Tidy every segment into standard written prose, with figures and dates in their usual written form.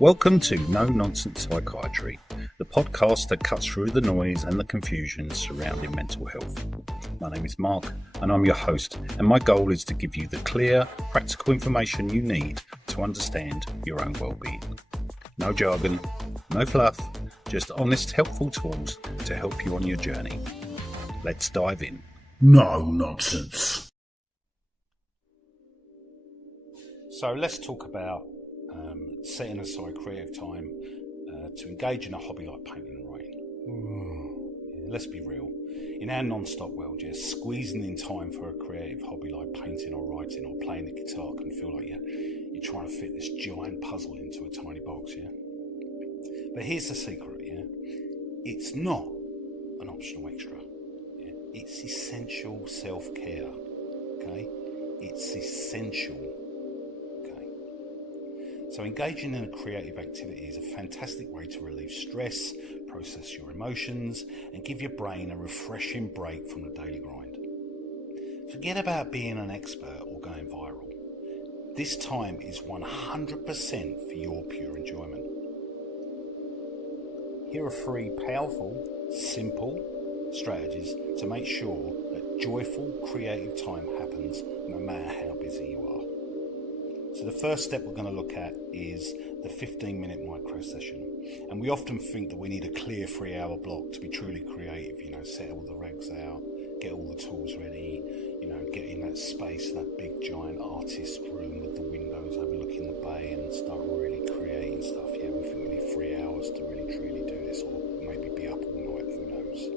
Welcome to No Nonsense Psychiatry, the podcast that cuts through the noise and the confusion surrounding mental health. My name is Mark and I'm your host, and my goal is to give you the clear, practical information you need to understand your own well-being. No jargon, no fluff, just honest, helpful tools to help you on your journey. Let's dive in. No nonsense. So let's talk about setting aside creative time to engage in a hobby like painting and writing. Let's be real. In our non-stop world, squeezing in time for a creative hobby like painting or writing or playing the guitar can feel like you're trying to fit this giant puzzle into a tiny box, But here's the secret, It's not an optional extra. It's essential self-care, okay? It's essential. So engaging in a creative activity is a fantastic way to relieve stress, process your emotions, and give your brain a refreshing break from the daily grind. Forget about being an expert or going viral. This time is 100% for your pure enjoyment. Here are 3 powerful, simple strategies to make sure that joyful creative time happens no matter how busy you are. So the first step we're going to look at is the 15-minute micro session. And we often think that we need a clear 3-hour block to be truly creative, set all the regs out, get all the tools ready, get in that space, that big giant artist room with the windows overlooking the bay and start really creating stuff. We think we need 3 hours to really truly do this, or maybe be up all night, who knows.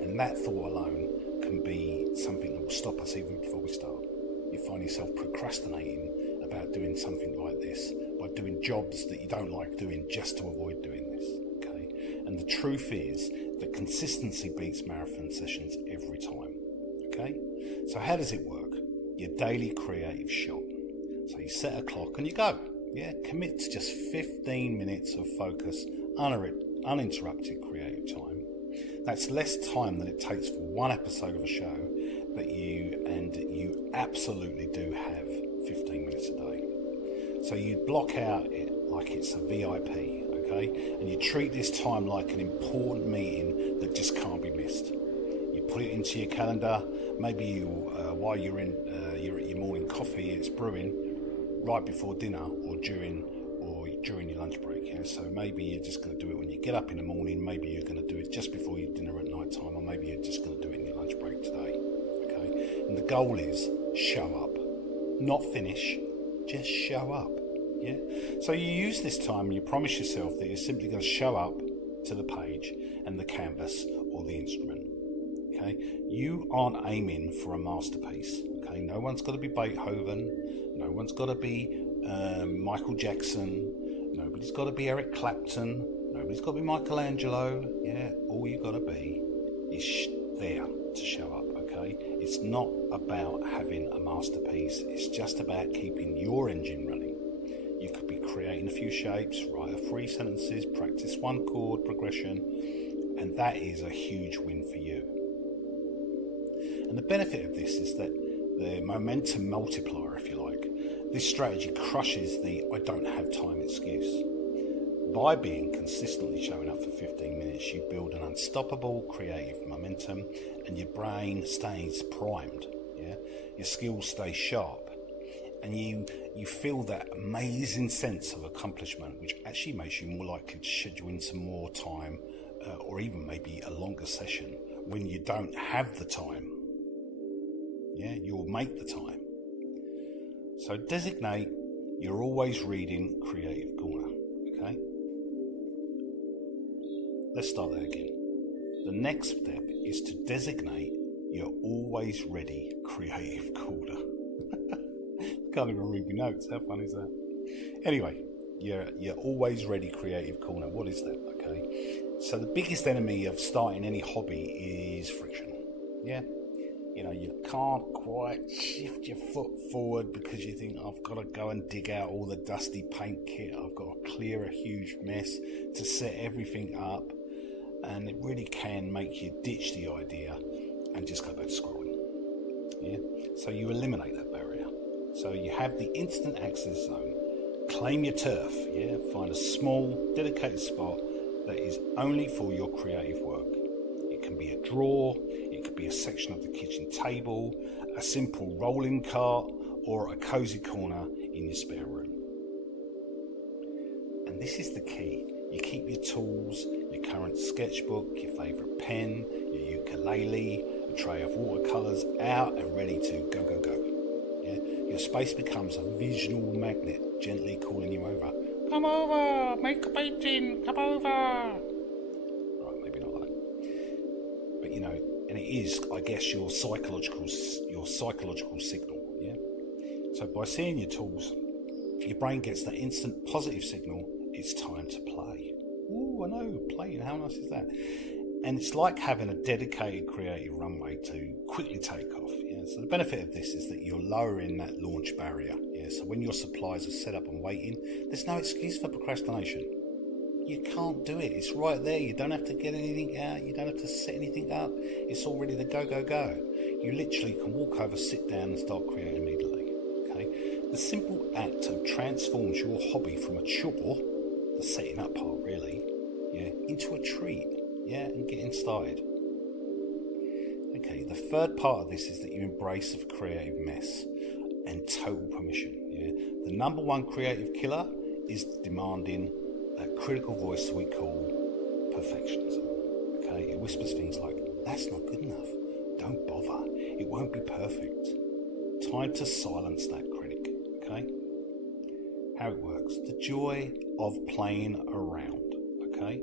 And that thought alone can be something that will stop us even before we start. You find yourself procrastinating about doing something like this by doing jobs that you don't like doing just to avoid doing this, okay? And the truth is that consistency beats marathon sessions every time, okay? So how does it work? Your daily creative shot. So you set a clock and you go, Commit to just 15 minutes of focus, uninterrupted creative time. That's less time than it takes for one episode of a show that you absolutely do have 15 minutes a day. So you block out it like it's a VIP, okay? And you treat this time like an important meeting that just can't be missed. You put it into your calendar. Maybe you, while you're at your morning coffee, it's brewing right before dinner or during your lunch break. So maybe you're just going to do it when you get up in the morning. Maybe you're going to do it just before your dinner at night time, or maybe you're just going to do it in your lunch break today. And the goal is show up, not finish, just show up. So you use this time and you promise yourself that you're simply going to show up to the page and the canvas or the instrument. You aren't aiming for a masterpiece. No one's got to be Beethoven, no one's got to be Michael Jackson, nobody's got to be Eric Clapton, nobody's got to be Michelangelo. All you got to be is there to show up. It's not about having a masterpiece, it's just about keeping your engine running. You could be creating a few shapes, write a 3 sentences, practice 1 chord progression, and that is a huge win for you. And the benefit of this is that the momentum multiplier, if you like, this strategy crushes the I don't have time excuse. By being consistently showing up for 15 minutes, you build an unstoppable creative momentum and your brain stays primed. Your skills stay sharp and you feel that amazing sense of accomplishment, which actually makes you more likely to schedule in some more time or even maybe a longer session when you don't have the time. You'll make the time. So designate your always reading creative corner. Let's start that again. The next step is to designate your always ready creative corner. Can't even read my notes. How fun is that? Anyway, your always ready creative corner. What is that? So the biggest enemy of starting any hobby is friction. You can't quite shift your foot forward because you think, I've got to go and dig out all the dusty paint kit. I've got to clear a huge mess to set everything up. And it really can make you ditch the idea and just go back to scrolling. So you eliminate that barrier. So you have the instant access zone Claim your turf, find a small, dedicated spot that is only for your creative work. It can be a drawer, it could be a section of the kitchen table, a simple rolling cart, or a cosy corner in your spare room. And this is the key. You keep your tools, your current sketchbook, your favourite pen, your ukulele, a tray of watercolours out and ready to go, go, go. Your space becomes a visual magnet, gently calling you over. Come over, make a painting, come over. Right, maybe not that. But and it is, I guess, your psychological signal, So by seeing your tools, your brain gets that instant positive signal, it's time to play. Ooh, I know, playing, how nice is that? And it's like having a dedicated creative runway to quickly take off. So the benefit of this is that you're lowering that launch barrier. So when your supplies are set up and waiting, there's no excuse for procrastination. You can't do it. It's right there. You don't have to get anything out. You don't have to set anything up. It's all ready to go, go, go. You literally can walk over, sit down and start creating immediately. Okay? The simple act of transforms your hobby from a chore, the setting up part really, into a treat. And getting started. Okay, the third part of this is that you embrace the creative mess and total permission. The number one creative killer is demanding that critical voice we call perfectionism. Okay, it whispers things like, "That's not good enough. Don't bother. It won't be perfect." Time to silence that critic. Okay, how it works: the joy of playing around. Okay.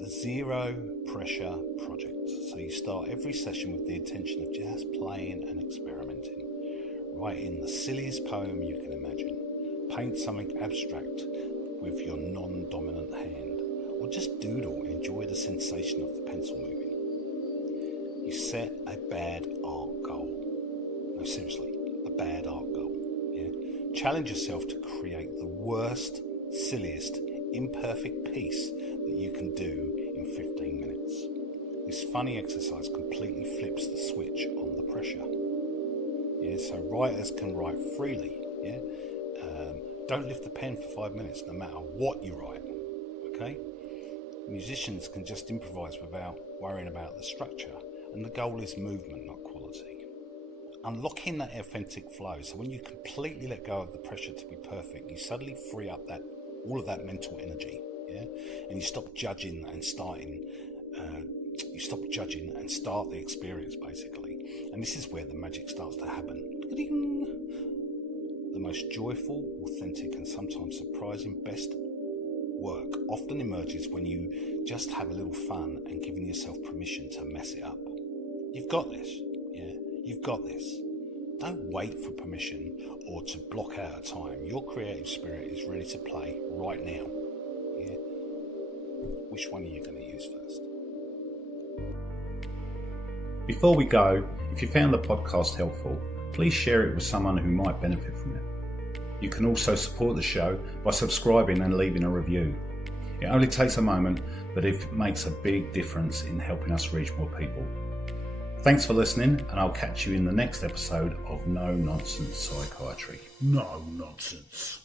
The zero pressure project. So you start every session with the intention of just playing and experimenting. Write in the silliest poem you can imagine. Paint something abstract with your non-dominant hand. Or just doodle and enjoy the sensation of the pencil moving. You set a bad art goal. No, seriously, a bad art goal. Challenge yourself to create the worst, silliest, imperfect piece that you can do in 15 minutes. This funny exercise completely flips the switch on the pressure. So writers can write freely. Don't lift the pen for 5 minutes, no matter what you write. Okay. Musicians can just improvise without worrying about the structure, and the goal is movement, not quality. Unlocking that authentic flow. So when you completely let go of the pressure to be perfect, you suddenly free up all of that mental energy. And you stop judging and starting. You stop judging and start the experience, basically. And this is where the magic starts to happen. The most joyful, authentic, and sometimes surprising best work often emerges when you just have a little fun and giving yourself permission to mess it up. You've got this. You've got this. Don't wait for permission or to block out a time. Your creative spirit is ready to play right now. Which one are you going to use first? Before we go, if you found the podcast helpful, please share it with someone who might benefit from it. You can also support the show by subscribing and leaving a review. It only takes a moment, but it makes a big difference in helping us reach more people. Thanks for listening, and I'll catch you in the next episode of No Nonsense Psychiatry. No nonsense.